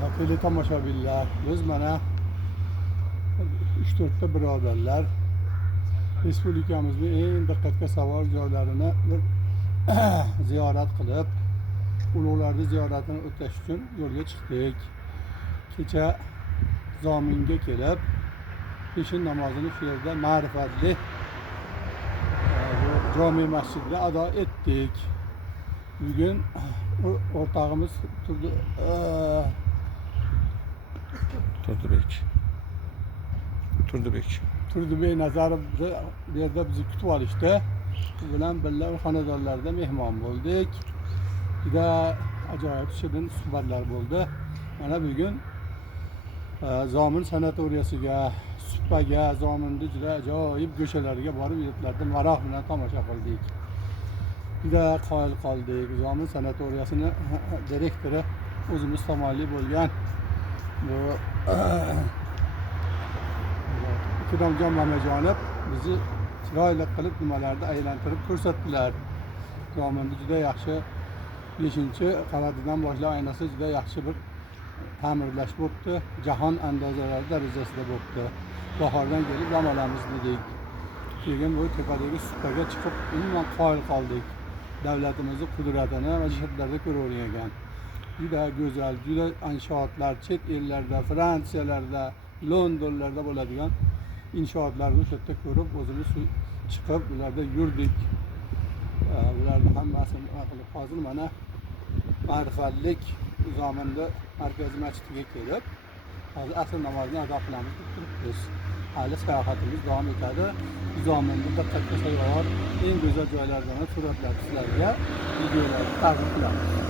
Hakili tomoshabinlar, biz mana 3-4 ta birodarlar respublikamizning eng diqqatga sazovor joylarini bir ziyorat qilib, ulug'larning ziyoratini o'tash uchun yo'lga chiqdik. Kecha Zominga kelib, peshin namozini shu yerda ma'rifatli jome masjidida ado etdik. Bugun o'rtog'imiz Turdibek Nazarov bu yerda bizni kutib olishdi. Bu bilan birga xonadonlarda mehmon bo'ldik. Juda ajoyib shirin suhbatlar bo'ldi. Mana bugun Zomin sanatoriyasiga, Supaga, Zominda juda ajoyib go'shalariga borib, yerlarda maroq bilan tomosha qildik. Juda qoyil qoldik. Zomin sanatoriyasini direktori o'zimiz tomonli bo'lgan bu Ikromjon Mamajonov bizni chiroyli qilib nimalarni aylantirib ko'rsatdilar. Zominda juda yaxshi 5-qavatidan boshlab aynasi juda yaxshi bir ta'mirlash bo'pti. Jahon andozalari darajasida bo'pti. Bahordan kelib dam olamiz dedik. Keyin bu tepadagi Supaga chiqib umuman qoyil qoldik. Davlatimizni qudratini va jihatlarda ko'ravergan. Juda go'zal, juda inshootlar, chet ellarda, Fransiyalarda, Londonlarda bo'ladigan inshootlarni o'sha yerda ko'rib, o'zimiz chiqib ularda yurdik. Ularni hammasini qilib hozir mana ma'rifatlik Zominda markaziy masjidiga kelib, hozir asr namozini ado qilamiz deb turibmiz. Hali sayohatimiz davom etadi. Zominda diqqatga sazovor eng go'zal joylardan suratlar sizlarga videolarni taqdim qilamiz.